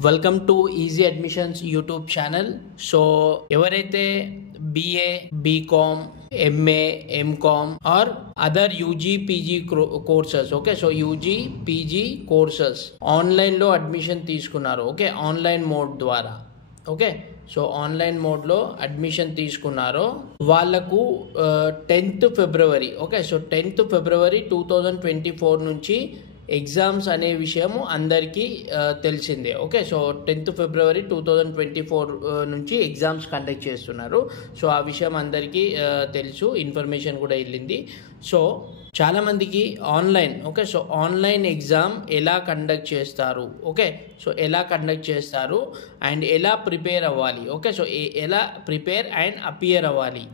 Welcome to easy admissions YouTube channel. So ఎవరైతే BA, BCom, MA, MCom or other UG, PG courses, okay, so UG, PG courses online లో admission తీసుకున్నారు, okay, online mode ద్వారా, okay. So online మోడ్లో admission తీసుకున్నారో వాళ్ళకు 10th ఫిబ్రవరి, okay, so 10th ఫిబ్రవరి 2024 నుంచి exams అనే విషయము అందరికీ తెలిసిందే, ఓకే. సో 10th ఫిబ్రవరి 2024 నుంచి ఎగ్జామ్స్ కండక్ట్ చేస్తున్నారు. సో ఆ విషయం అందరికీ తెలుసు, ఇన్ఫర్మేషన్ కూడా వెళ్ళింది. సో చాలామందికి online, okay, so online exam ఎలా కండక్ట్ చేస్తారు, ఓకే, సో ఎలా కండక్ట్ చేస్తారు అండ్ ఎలా ప్రిపేర్ అవ్వాలి, ఓకే, సో ఎలా ప్రిపేర్ అండ్ అపియర్ అవ్వాలి,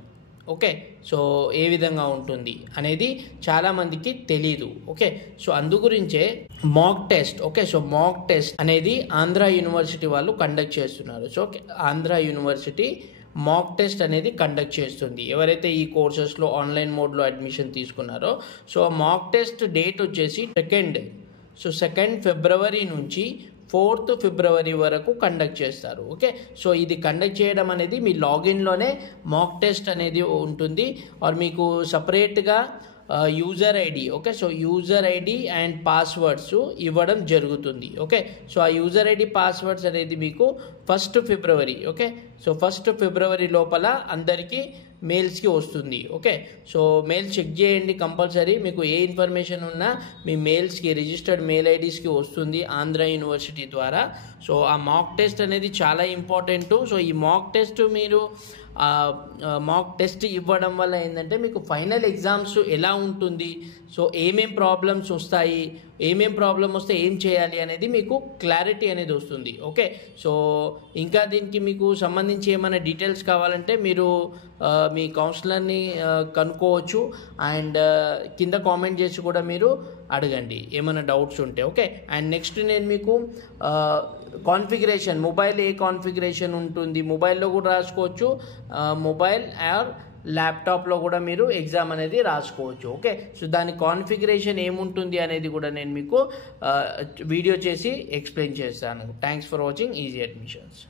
ఓకే, సో ఏ విధంగా ఉంటుంది అనేది చాలామందికి తెలీదు, ఓకే. సో అందు గురించే mock test, okay, so mock test అనేది ఆంధ్ర యూనివర్సిటీ వాళ్ళు కండక్ట్ చేస్తున్నారు. So Andhra university mock test అనేది కండక్ట్ చేస్తుంది ఎవరైతే ఈ కోర్సెస్లో ఆన్లైన్ మోడ్లో అడ్మిషన్ తీసుకున్నారో. సో మాక్ టెస్ట్ డేట్ వచ్చేసి 2nd ఫిబ్రవరి నుంచి 4th ఫిబ్రవరి వరకు కండక్ట్ చేస్తారు, ఓకే. సో ఇది కండక్ట్ చేయడం అనేది మీ లాగిన్లోనే మాక్ టెస్ట్ అనేది ఉంటుంది, ఆర్ మీకు సపరేట్గా user ID, okay, so user ID and passwords ఇవ్వడం జరుగుతుంది, ఓకే. సో ఆ యూజర్ ఐడి పాస్వర్డ్స్ అనేది మీకు 1st ఫిబ్రవరి, ఓకే, సో 1st ఫిబ్రవరి లోపల అందరికీ మెయిల్స్కి వస్తుంది, ఓకే. సో మెయిల్ చెక్ చేయండి కంపల్సరీ, మీకు ఏ ఇన్ఫర్మేషన్ ఉన్నా మీ మెయిల్స్కి రిజిస్టర్డ్ మెయిల్ ఐడీస్కి వస్తుంది ఆంధ్ర యూనివర్సిటీ ద్వారా. సో ఆ మాక్ టెస్ట్ అనేది చాలా ఇంపార్టెంట్. సో ఈ మాక్ టెస్ట్ మీరు మాక్ టెస్ట్ ఇవ్వడం వల్ల ఏంటంటే మీకు ఫైనల్ ఎగ్జామ్స్ ఎలా ఉంటుంది, సో ఏమేం ప్రాబ్లమ్స్ వస్తాయి, ఏమేం ప్రాబ్లం వస్తే ఏం చేయాలి అనేది మీకు క్లారిటీ అనేది వస్తుంది, ఓకే. సో ఇంకా దీనికి మీకు సంబంధించి ఏమైనా డీటెయిల్స్ కావాలంటే మీరు మీ కౌన్సిలర్ని కనుక్కోవచ్చు అండ్ కింద కామెంట్ చేసి కూడా మీరు అడగండి ఏమైనా డౌట్స్ ఉంటే, ఓకే. అండ్ నెక్స్ట్ నేను మీకు కాన్ఫిగరేషన్, మొబైల్ ఏ కాన్ఫిగరేషన్ ఉంటుంది, మొబైల్లో కూడా రాసుకోవచ్చు, మొబైల్ ఆర్ ల్యాప్టాప్లో కూడా మీరు ఎగ్జామ్ అనేది రాసుకోవచ్చు, ఓకే. సో దాని కాన్ఫిగరేషన్ ఏముంటుంది అనేది కూడా నేను మీకు వీడియో చేసి ఎక్స్ప్లెయిన్ చేస్తాను. Thanks for watching easy admissions.